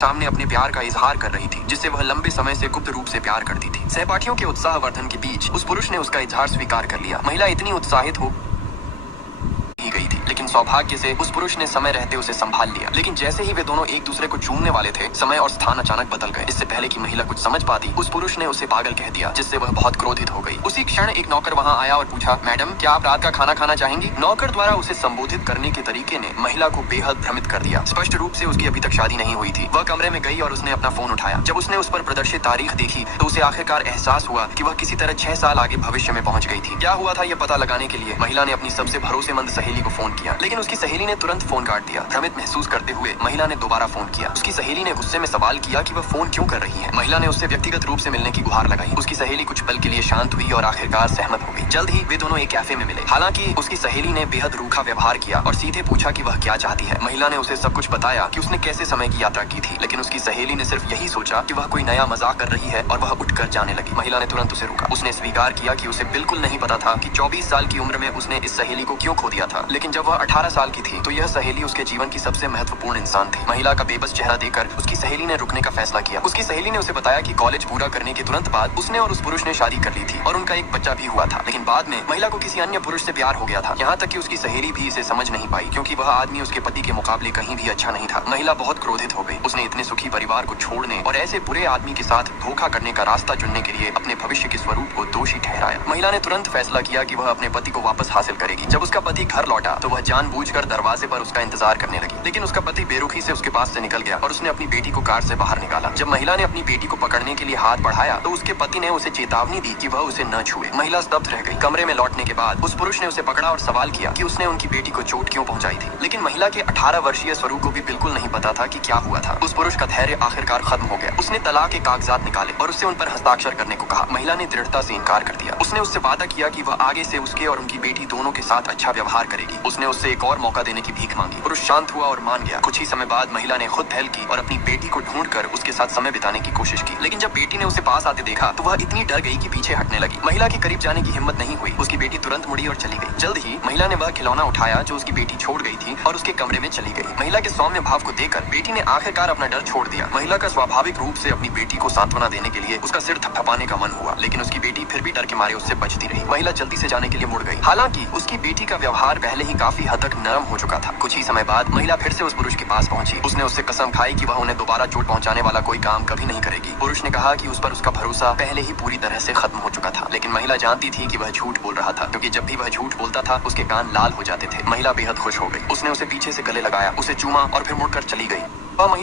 सामने अपने प्यार का इजहार कर रही थी, जिससे वह लंबे समय से गुप्त रूप से प्यार करती थी। सहपाठियों के उत्साहवर्धन के बीच उस पुरुष ने उसका इजहार स्वीकार कर लिया। महिला इतनी उत्साहित हो गई थी, लेकिन सौभाग्य से उस पुरुष ने समय रहते उसे संभाल लिया। लेकिन जैसे ही वे दोनों एक दूसरे को चूमने वाले थे, समय और स्थान अचानक बदल गए। इससे पहले कि महिला कुछ समझ पाती, उस पुरुष ने उसे पागल कह दिया, जिससे वह बहुत क्रोधित हो गई। उसी क्षण एक नौकर वहां आया और पूछा, मैडम क्या आप रात का खाना खाना चाहेंगी? नौकर द्वारा उसे संबोधित करने के तरीके ने महिला को बेहद भ्रमित कर दिया। स्पष्ट रूप से उसकी अभी तक शादी नहीं हुई थी। वह कमरे में गई और उसने अपना फोन उठाया। जब उसने उस पर प्रदर्शित तारीख देखी तो उसे आखिरकार एहसास हुआ कि वह किसी तरह 6 साल आगे भविष्य में पहुंच गई थी। क्या हुआ था यह पता लगाने के लिए महिला ने अपनी सबसे भरोसेमंद सहेली को फोन किया, लेकिन उसकी सहेली ने तुरंत फोन काट दिया। भ्रमित महसूस करते हुए महिला ने दोबारा फोन किया। उसकी सहेली ने गुस्से में सवाल किया कि वह फोन क्यों कर रही है। महिला ने उससे व्यक्तिगत रूप से मिलने की गुहार लगाई। उसकी सहेली कुछ पल के लिए शांत हुई और आखिरकार सहमत हो गई। जल्द ही वे दोनों एक कैफे में मिले। हालांकि उसकी सहेली ने बेहद रूखा व्यवहार किया और सीधे पूछा कि वह क्या चाहती है। महिला ने उसे सब कुछ बताया कि उसने कैसे समय की यात्रा की थी, लेकिन उसकी सहेली ने सिर्फ यही सोचा कि वह कोई नया मजाक कर रही है और वह उठकर जाने लगी। महिला ने तुरंत उसे रोका। उसने स्वीकार किया कि उसे बिल्कुल नहीं पता था कि 24 साल की उम्र में उसने इस सहेली को क्यों खो दिया था, लेकिन जब वह 18 साल की थी तो यह सहेली उसके जीवन की सबसे महत्वपूर्ण इंसान थी। महिला का बेबस चेहरा देखकर उसकी सहेली ने रुकने का फैसला किया। उसकी सहेली ने उसे बताया कि कॉलेज पूरा करने के तुरंत बाद उसने और उस पुरुष ने शादी कर ली थी और उनका एक बच्चा भी हुआ था, लेकिन बाद में महिला को किसी अन्य पुरुष से प्यार हो गया था। यहाँ तक कि उसकी सहेली भी इसे समझ नहीं पाई, क्योंकि वह आदमी उसके पति के मुकाबले कहीं भी अच्छा नहीं था। महिला बहुत क्रोधित हो गई। उसने इतने सुखी परिवार को छोड़ने और ऐसे बुरे आदमी के साथ धोखा करने का रास्ता चुनने के लिए अपने भविष्य के स्वरूप को दोषी ठहराया। महिला ने तुरंत फैसला किया कि वह अपने पति को वापस हासिल करेगी। जब उसका पति घर लौटा तो वह जानबूझकर दरवाजे पर उसका इंतजार करने लगी, लेकिन उसका पति बेरुखी से उसके पास से निकल गया और उसने अपनी बेटी को कार से बाहर निकाला। जब महिला ने अपनी बेटी को पकड़ने के लिए हाथ बढ़ाया तो उसके पति ने उसे चेतावनी दी कि वह उसे न छुए। महिला स्तब्ध रह गई। कमरे में लौटने के बाद उस पुरुष ने उसे पकड़ा और सवाल किया कि उसने उनकी बेटी को चोट क्यों पहुंचाई थी, लेकिन महिला के 18 वर्षीय स्वरूप को भी बिल्कुल नहीं पता था कि क्या हुआ था। उस पुरुष का धैर्य आखिरकार खत्म हो गया। उसने तलाक के कागजात निकाले और उससे उन पर हस्ताक्षर करने को कहा। महिला ने दृढ़ता से इनकार कर दिया। उसने उससे वादा किया कि वह आगे से उसके और उनकी बेटी दोनों के साथ अच्छा व्यवहार करेगी। उसने उससे एक और मौका देने की भीख मांगी। पुरुष शांत हुआ और मान गया। कुछ ही समय बाद महिला ने खुद पहल की और अपनी बेटी को ढूंढकर उसके साथ समय बिताने की कोशिश की, लेकिन जब बेटी ने उसे पास आते देखा तो वह इतनी डर गई कि पीछे हटने लगी। महिला के करीब जाने की हिम्मत नहीं हुई। उसकी बेटी तुरंत मुड़ी और चली गई। जल्द ही महिला ने वह खिलौना उठाया जो उसकी बेटी छोड़ गई थी और उसके कमरे में चली गई। महिला के सौम्य भाव को देखकर बेटी ने आखिरकार अपना डर छोड़ दिया। महिला का स्वाभाविक रूप से अपनी बेटी को सांत्वना देने के लिए उसका सिर थपथपाने का मन हुआ, लेकिन उसकी बेटी फिर भी डर के मारे उससे बचती रही। महिला जल्दी से जाने के लिए मुड़ गई। हालांकि उसकी बेटी का व्यवहार पहले ही काफी हद तक नरम हो चुका था। कुछ ही समय बाद महिला फिर से उस पुरुष के पास पहुंची। उसने उससे कसम खाई कि वह उन्हें दोबारा चोट पहुंचाने वाला कोई काम कभी नहीं करेगी। पुरुष ने कहा कि उस पर उसका भरोसा पहले ही पूरी तरह से खत्म हो चुका था, लेकिन महिला जानती थी कि वह झूठ बोल रहा था, क्योंकि जब भी वह झूठ बोलता था उसके कान लाल हो जाते थे। महिला बेहद खुश हो गई। उसने उसे पीछे से गले लगाया, उसे चूमा और फिर मुड़कर चली गई। वह महिला